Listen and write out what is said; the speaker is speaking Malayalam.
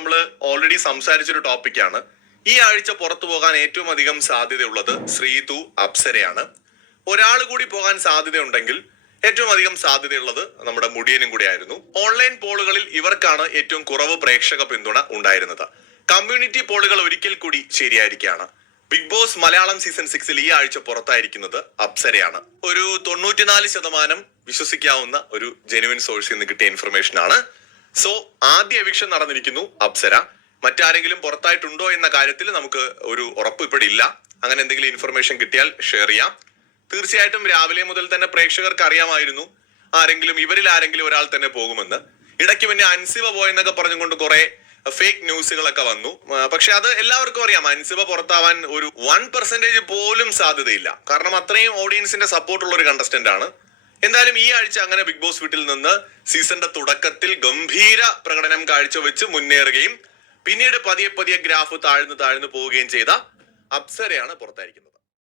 നമ്മൾ ഓൾറെഡി സംസാരിച്ചൊരു ടോപ്പിക്കാണ് ഈ ആഴ്ച പുറത്തു പോകാൻ ഏറ്റവും അധികം സാധ്യതയുള്ളത് ശ്രീതു അപ്സരയാണ്. ഒരാൾ കൂടി പോകാൻ സാധ്യതയുണ്ടെങ്കിൽ ഏറ്റവും അധികം സാധ്യതയുള്ളത് നമ്മുടെ മുടിയനും കൂടി ആയിരുന്നു. ഓൺലൈൻ പോളുകളിൽ ഇവർക്കാണ് ഏറ്റവും കുറവ് പ്രേക്ഷക പിന്തുണ ഉണ്ടായിരുന്നത്. കമ്മ്യൂണിറ്റി പോളുകൾ ഒരിക്കൽ കൂടി ശരിയായിരിക്കുകയാണ്. ബിഗ് ബോസ് മലയാളം സീസൺ സിക്സിൽ ഈ ആഴ്ച പുറത്തായിരിക്കുന്നത് അപ്സരയാണ്. ഒരു തൊണ്ണൂറ്റിനാല് ശതമാനം വിശ്വസിക്കാവുന്ന ഒരു ജെനുവിൻ സോഴ്സിൽ നിന്ന് കിട്ടിയ ഇൻഫർമേഷൻ ആണ്. സോ ആദ്യ എവിക്ഷൻ നടന്നിരിക്കുന്നു അപ്സര. മറ്റാരെങ്കിലും പുറത്തായിട്ടുണ്ടോ എന്ന കാര്യത്തിൽ നമുക്ക് ഒരു ഉറപ്പ് ഇപ്പോഴില്ല അങ്ങനെ എന്തെങ്കിലും ഇൻഫർമേഷൻ കിട്ടിയാൽ ഷെയർ ചെയ്യാം. തീർച്ചയായിട്ടും രാവിലെ മുതൽ തന്നെ പ്രേക്ഷകർക്ക് അറിയാമായിരുന്നു ആരെങ്കിലും ഇവരിൽ ആരെങ്കിലും ഒരാൾ തന്നെ പോകുമെന്ന്. ഇടയ്ക്ക് പിന്നെ അൻസിബ പോയെന്നൊക്കെ പറഞ്ഞുകൊണ്ട് കുറെ ഫേക്ക് ന്യൂസുകളൊക്കെ വന്നു. പക്ഷെ അത് എല്ലാവർക്കും അറിയാം. അൻസിബ പുറത്താവാൻ ഒരു വൺ പെർസെന്റേജ് പോലും സാധ്യതയില്ല. കാരണം അത്രയും ഓഡിയൻസിന്റെ സപ്പോർട്ടുള്ള ഒരു കണ്ടസ്റ്റന്റ് ആണ്. എന്തായാലും ഈ ആഴ്ച അങ്ങനെ ബിഗ് ബോസ് വീട്ടിൽ നിന്ന് സീസണിന്റെ തുടക്കത്തിൽ ഗംഭീര പ്രകടനം കാഴ്ചവെച്ച് മുന്നേറുകയും പിന്നീട് പതിയെ പതിയെ ഗ്രാഫ് താഴ്ന്നു താഴ്ന്നു പോവുകയും ചെയ്ത അപ്സരയാണ് പുറത്തായിരിക്കുന്നത്.